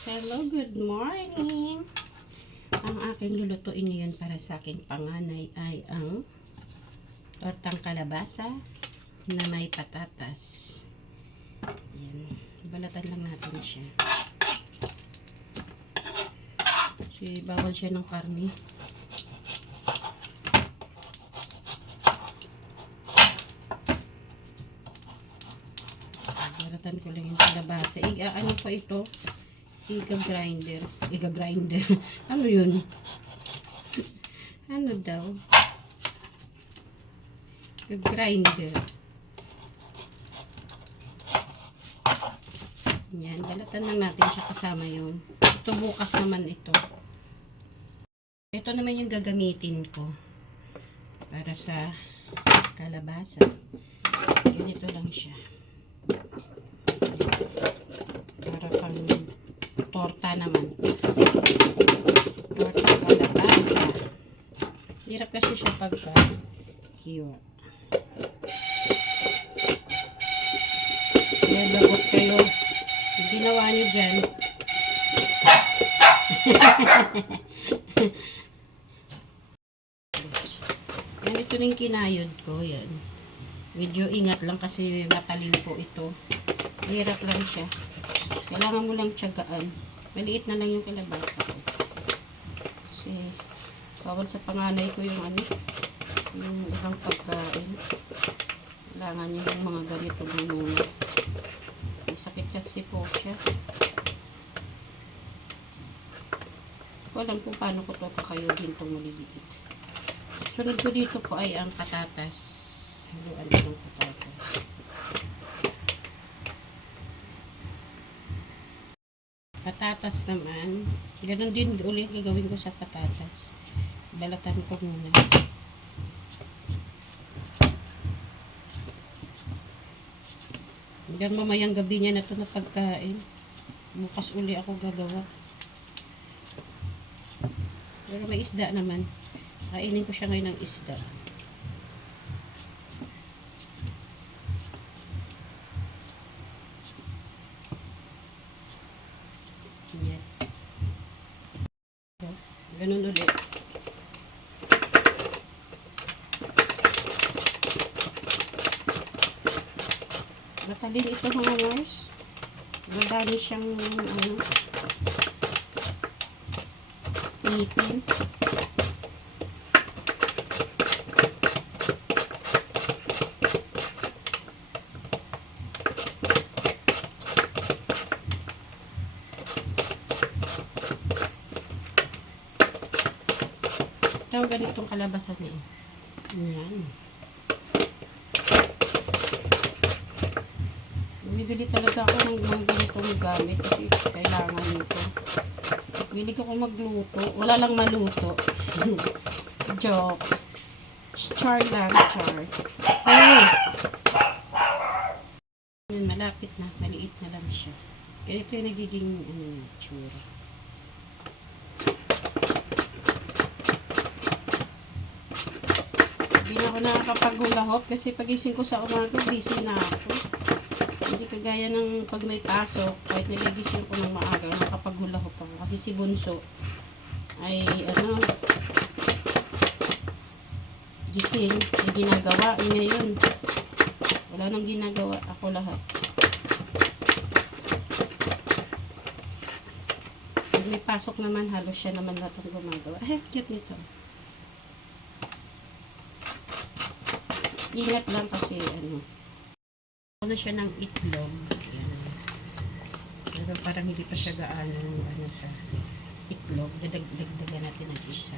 Hello, good morning! Ang aking lulutuin ngayon para sa aking panganay ay ang tortang kalabasa na may patatas. Yan. Balatan lang natin siya. Kasi bawal siya ng karne. Balatan ko lang yung kalabasa. Ano pa ito? Iga-grinder. Ano yun? Ano daw? Iga-grinder. Yan. Balatan lang natin siya kasama yung ito bukas naman ito. Ito naman yung gagamitin ko para sa kalabasa. Ganito lang siya. Para pang torta naman. Torta kalabasa. Hirap kasi siya pagka hiwa. Lagot kayo. Yung ginawa nyo dyan. Ganito rin kinayod ko. Yan. Medyo ingat lang kasi matalim po ito. Hirap lang siya. Kailangan mo lang tiyagaan. Maliit na lang yung kalabasa ko. Kasi bawal sa panganay ko yung yung ibang pagkain. Kailangan niya yung mga ganito muna. May sakit kasi po siya. Ko alam kung paano ko ito kakayodin itong maliliit. Sunod ko dito po ay ang patatas. Haluan ko ng patatas. Patatas naman, ganun din ulit gagawin ko sa patatas. Balatan ko muna. Hanggang mamayang gabi niya na ito na pagkain. Bukas uli ako gagawa. Pero may isda naman. Kainin ko siya ngayon ng isda. Yan. Ganun ulit. Matalim ito mga nurse. Madali siyang pinitin. Ito ganitong kalabasan niyo. Ayan. Bibili talaga ako ng mga ganitong gamit kasi kailangan nito. Bili ko magluto. Wala lang maluto. Joke. Char lang, char. Hey! Ayan, malapit na. Maliit na lang siya. Ganito yung nagiging tsura. Hindi na ako nakakapag-hulahop kasi pagising ko sa umaga, busy na ako. Hindi kagaya ng pag may pasok, kahit niligising ko ng maaga, nakapag-hulahop ako. Kasi si Bunso ay gising, may ginagawa. Ngayon, wala nang ginagawa. Ako lahat. Pag may pasok naman, halos siya naman lahat ang gumagawa. Ay, cute nito. Ingat lang kasi ano siya ng itlog. Yan. Pero parang hindi pa siya gaano sa itlog. Dadagdagan natin ang isa.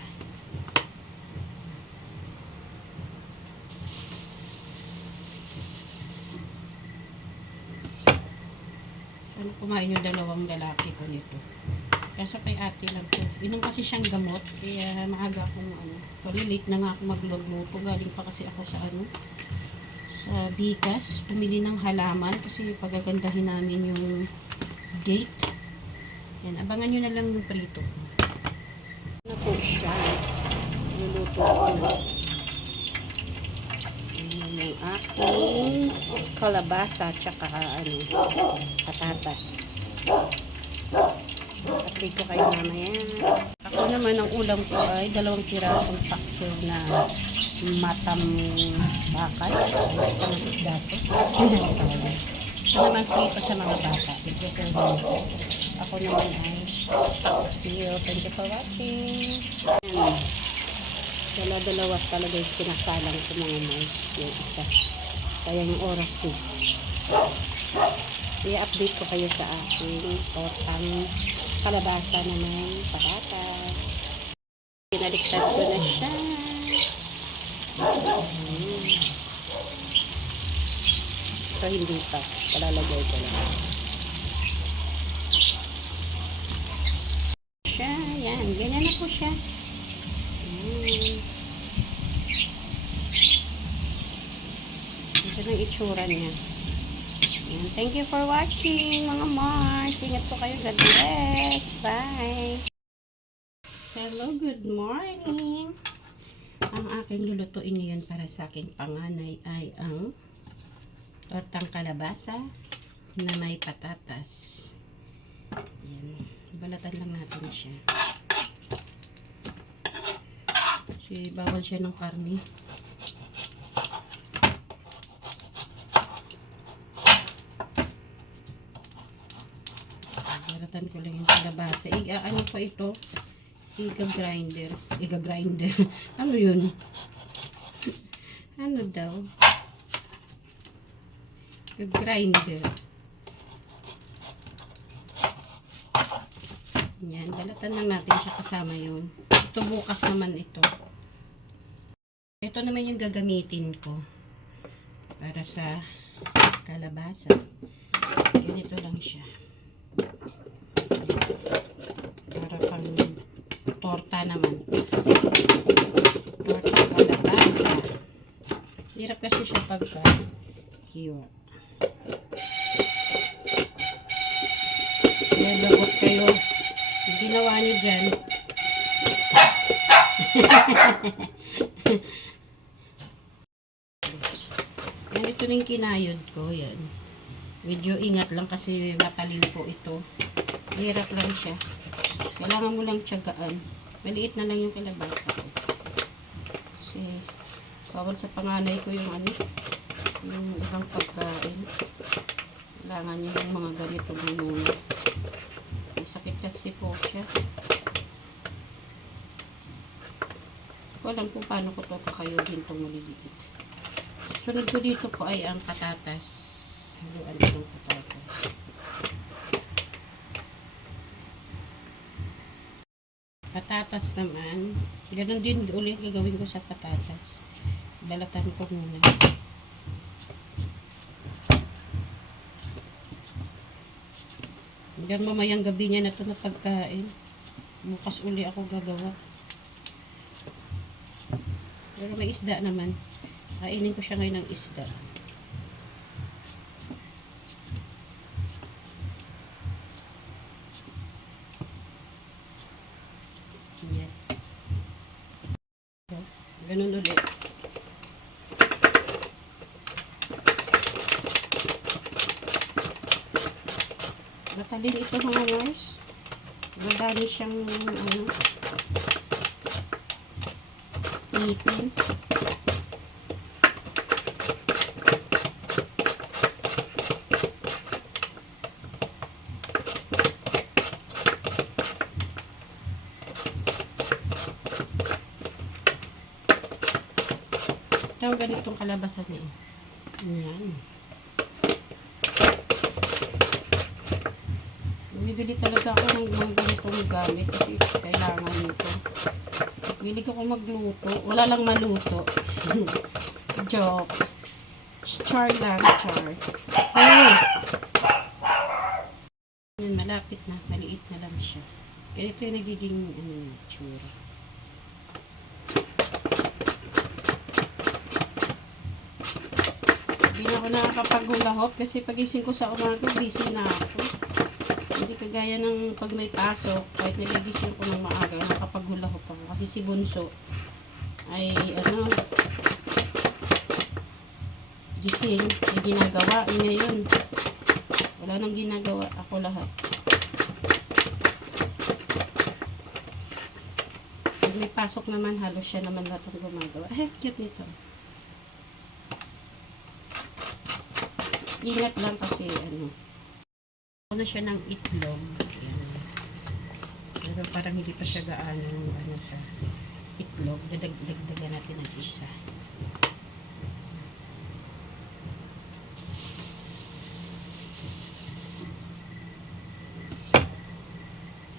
Sana kumain yung dalawang lalaki ko nito. Kaso kay ate lang po. Inom kasi siyang gamot. Kaya maaga akong late na nga ako magluluto. Galing pa kasi ako sa sa Bigas, pumili ng halaman kasi pagagandahin namin yung gate. Yan, abangan nyo na lang yung prito. Ano po siya? Luluto ko na. Yan yung aking kalabasa tsaka patatas. i-update ko kayo mamaya. Ako naman, ang ulam ko ay 2 pirasong paksiw na matam bakal. Ito ng isda to. Ito naman prito sa mga bata. Ito ko. Ako naman ay paksiw. Thank you for watching. Dala-dalawa talaga yung sinasalang ko mga mais. Yung isa. Kaya yung oras eh. I-update ko kayo sa aking tortang kalabasa na may patatas. Pinaliktad ko na siya. Ito hindi pa. Palalagay ko lang. Siya. Yan. Ganyan na po siya. Ito ng itsura niya. And thank you for watching mga Mars. Ingat po kayo. God bless. Bye. Hello, good morning. Ang aking lulutuin ngayon para sa aking panganay ay ang tortang kalabasa na may patatas. Yan. Balatan lang natin siya. Kasi bawal siya ng karne. Balatan ko lang yung kalabasa. Ano pa ito? Iga-grinder. Iga-grinder. Ano yun? Ano daw? Iga-grinder. Yan. Balatan lang natin siya kasama yung ito bukas naman ito. Ito naman yung gagamitin ko para sa kalabasa. Ganito lang siya. Para pang torta naman. Torta kalabasa. Hirap kasi siya pagka hiwa. Yan, labot kayo. Yung ginawa nyo dyan. Yan, ito na yung kinayod ko. Yan. Medyo ingat lang kasi matalin po ito. Hirap lang siya. Kailangan mo lang tiyagaan. Maliit na lang yung kalabasa ko. Kasi bawal sa panganay ko yung yung ibang pagkain. Kailangan niya yung mga ganito muna. May sakit kasi po siya. Ko alam kung paano ko ito kakayodin itong maliliit. Sunod ko dito po ay ang patatas. Haluan ko ng patatas. Patatas naman. Ganon din ulit gagawin ko sa patatas. Balatan ko muna. Hanggang mamayang gabi niya na ito na pagkain. Bukas uli ako gagawa. Pero may isda naman. Kainin ko siya ngayon ng isda. Yan. Ganun ulit. Matalin ito mga Mars. Madali siyang initin. Ito ganitong kalabasan niyo. Ayan. Bibili talaga ako ng mga ganitong gamit kasi kailangan nito. Bili ko magluto. Wala lang maluto. Joke. Char lang, char. Hey! Yan, malapit na. Maliit na lang siya. Ganito yung nagiging tsura. Hindi na ako nakakapaghulahop kasi pagising ko sa umaga, busy na ako. Hindi kagaya ng pag may pasok, kahit niligising ko ng maaga, nakapaghulahop ako. Kasi si Bunso ay gising, may ginagawa. Ngayon, wala nang ginagawa. Ako lahat. pag may pasok naman, halos siya naman na itong gumagawa. Cute nito. Ingat lang kasi, ano siya ng itlog. Ayan. Pero parang hindi pa siya gaano, sa itlog. Dagdagan natin ng isa.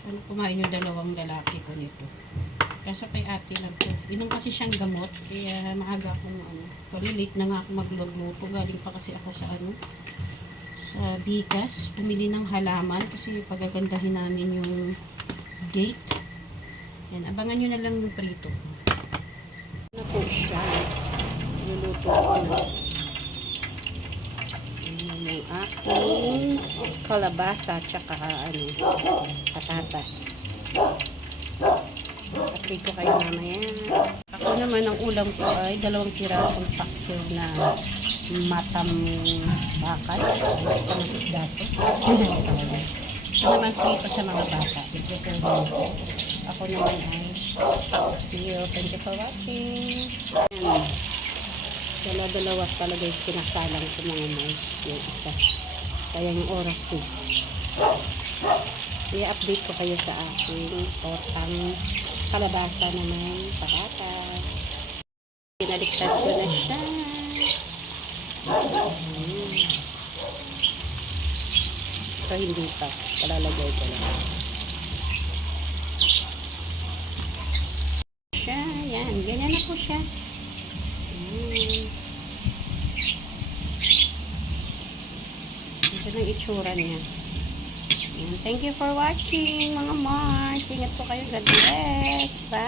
Sana kumain yung dalawang lalaki ko nito. Kaso kay ate lang to. Inom kasi siyang gamot. Kaya maaga akong palilate na nga ako magluluto. Galing pa kasi ako sa sa Bigas. Pumili ng halaman. Kasi pagagandahin namin yung gate. Yan. Abangan nyo na lang yung prito. Ano po siya. Luluto ko na. Yan yung aking kalabasa tsaka patatas. Update ko kayo mamaya. Ako naman, ang ulam ko ay 2 pirasong paksiw na matam bakal. Ang isda to. Ito naman prito sa mga bata. Ako naman ay paksiw. Thank you for watching. Ayan. Dalawa talaga yung sinasalang ko mga mais. Yung isa. Kaya yung oras eh. I-update ko kayo sa aking potang kalabasa na may patatas. Pinaliktad ko na siya. So, hindi pa. Palalagay ko lang. Siya, yan. Ganyan na po siya. Ito na itsura niya. Thank you for watching, mga Mars. Ingat po kayo. God bless. Bye.